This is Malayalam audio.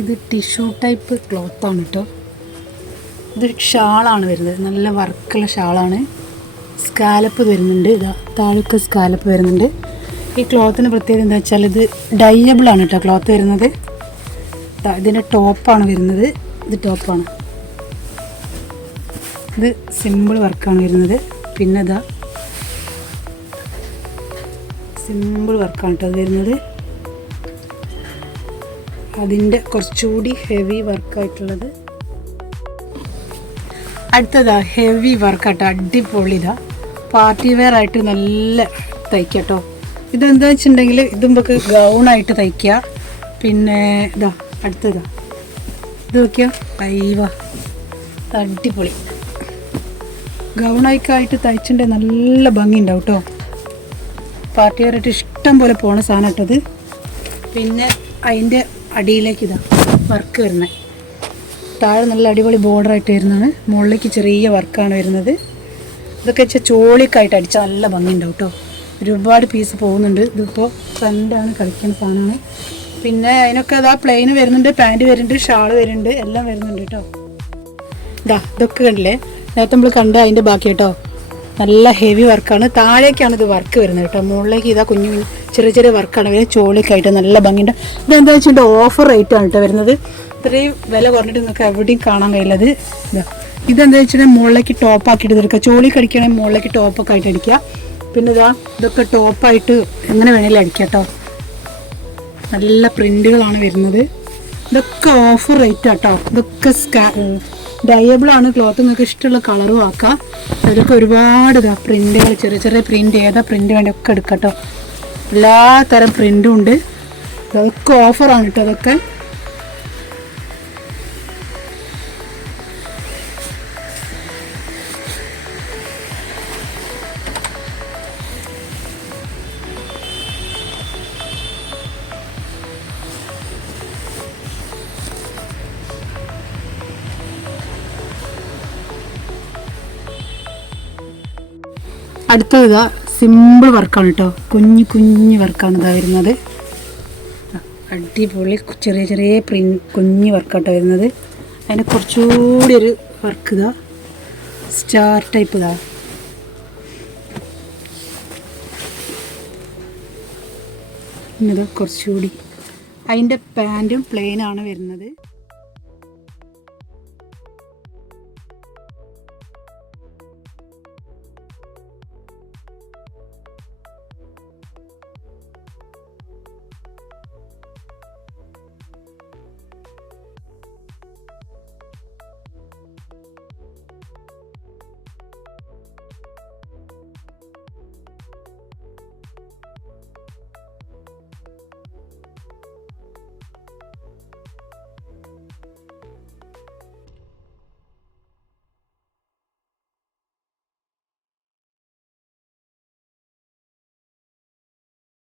ഇത് ടിഷ്യൂ ടൈപ്പ് ക്ലോത്താണ് കേട്ടോ. ഇത് ഷാളാണ് വരുന്നത്, നല്ല വർക്കുള്ള ഷാളാണ്. സ്കാലപ്പ് വരുന്നുണ്ട്, ഇതാ താഴേക്ക് സ്കാലപ്പ് വരുന്നുണ്ട്. ഈ ക്ലോത്തിന് പ്രത്യേകത എന്താ വെച്ചാൽ ഇത് ഡൈയബിളാണ് കേട്ടോ ക്ലോത്ത് വരുന്നത്. ഇതിൻ്റെ ടോപ്പാണ് വരുന്നത്, ഇത് ടോപ്പാണ്. ഇത് സിമ്പിൾ വർക്കാണ് വരുന്നത്. പിന്നെ ഇതാ സിമ്പിൾ വർക്കാണ് കേട്ടോ അത് വരുന്നത്. അതിൻ്റെ കുറച്ചുകൂടി ഹെവി വർക്കായിട്ടുള്ളത്. അടുത്തതാ ഹെവി വർക്കാട്ടോ, അടിപൊളി. ഇതാ പാർട്ടി വെയർ ആയിട്ട് നല്ല തയ്ക്കട്ടോ. ഇതെന്താ വെച്ചിട്ടുണ്ടെങ്കിൽ ഇത് നമുക്ക് ഗൗണായിട്ട് തയ്ക്കുക. പിന്നെ ഇതാ അടുത്തതാ ഇത് നോക്കിയോ, അയ്യവ അടിപൊളി. ഗൗണായിക്കായിട്ട് തയ്ച്ചിട്ടുണ്ടെങ്കിൽ നല്ല ഭംഗി ഉണ്ടാവും കേട്ടോ. പാർട്ടി വെയറായിട്ട് ഇഷ്ടം പോലെ പോണ സാധനം കേട്ടത്. പിന്നെ അതിൻ്റെ അടിയിലേക്ക് ഇതാ വർക്ക് വരുന്നത്. താഴെ നല്ല അടിപൊളി ബോർഡറായിട്ട് വരുന്നതാണ്, മുകളിലേക്ക് ചെറിയ വർക്കാണ് വരുന്നത്. ഇതൊക്കെ വെച്ചാൽ ചോളിക്കായിട്ട് അടിച്ചാൽ നല്ല ഭംഗി ഉണ്ടാവും കേട്ടോ. ഒരുപാട് പീസ് പോകുന്നുണ്ട്. ഇതിപ്പോൾ ഫ്രണ്ടാണ് കളിക്കുന്ന സാധനമാണ്. പിന്നെ അതിനൊക്കെ അതാ പ്ലെയിൻ വരുന്നുണ്ട്, പാൻറ്റ് വരുന്നുണ്ട്, ഷാൾ വരുന്നുണ്ട്, എല്ലാം വരുന്നുണ്ട് കേട്ടോ. ഇതൊക്കെ കണ്ടില്ലേ, നേരത്തെ നമ്മൾ കണ്ട അതിൻ്റെ ബാക്കി കേട്ടോ. നല്ല ഹെവി വർക്കാണ്. താഴേക്കാണ് ഇത് വർക്ക് വരുന്നത് കേട്ടോ. മുകളിലേക്ക് ഇതാ കുഞ്ഞു ചെറിയ ചെറിയ വർക്കാണ് വരുന്നത്, ചോളിക്കായിട്ട് നല്ല ഭംഗിയുണ്ട്. ഇതെന്താ വെച്ചിട്ടുണ്ടെങ്കിൽ ഓഫർ റേറ്റാണ് കേട്ടോ വരുന്നത്. ഇത്രയും വില കുറഞ്ഞിട്ട് നിങ്ങൾക്ക് എവിടെയും കാണാൻ കഴിയില്ലത്. ഇതെന്താ വെച്ചിട്ടുണ്ടെങ്കിൽ മുകളിലേക്ക് ടോപ്പാക്കിയിട്ട് തീർക്കുക. ചോളി കടിക്കുകയാണെങ്കിൽ മുകളിലേക്ക് ടോപ്പൊക്കെ ആയിട്ട് അടിക്കുക. പിന്നെ ഇതൊക്കെ ടോപ്പായിട്ട് എങ്ങനെ വേണേലും അടിക്കുക കേട്ടോ. നല്ല പ്രിൻറ്റുകളാണ് വരുന്നത്. ഇതൊക്കെ ഓഫർ റേറ്റ് കേട്ടോ. ഇതൊക്കെ ഡയബിളാണ് ക്ലോത്ത്, നിങ്ങൾക്ക് ഇഷ്ടമുള്ള കളറും ആക്കാം. അതൊക്കെ ഒരുപാട് പ്രിൻറ്റുകൾ, ചെറിയ ചെറിയ പ്രിൻറ്റ്, ഏതാ പ്രിൻറ്റ് വേണ്ടി ഒക്കെ എടുക്കാം കേട്ടോ. എല്ലാ തരം പ്രിൻറ്റും ഉണ്ട്. അതൊക്കെ ഓഫറാണ് കേട്ടോ. അതൊക്കെ അടുത്തത് ഇതാ സിമ്പിൾ വർക്കാണ് കേട്ടോ. കുഞ്ഞു കുഞ്ഞു വർക്കാണ് ഇതാ വരുന്നത്. അടിപൊളി ചെറിയ ചെറിയ കുഞ്ഞു വർക്കാട്ടോ വരുന്നത്. അതിന് കുറച്ചുകൂടി ഒരു വർക്ക് ഇതാ സ്റ്റാർ ടൈപ്പ് ഇതാ. ഇന്നത് കുറച്ചുകൂടി. അതിൻ്റെ പാൻറ്റും പ്ലെയിനാണ് വരുന്നത്.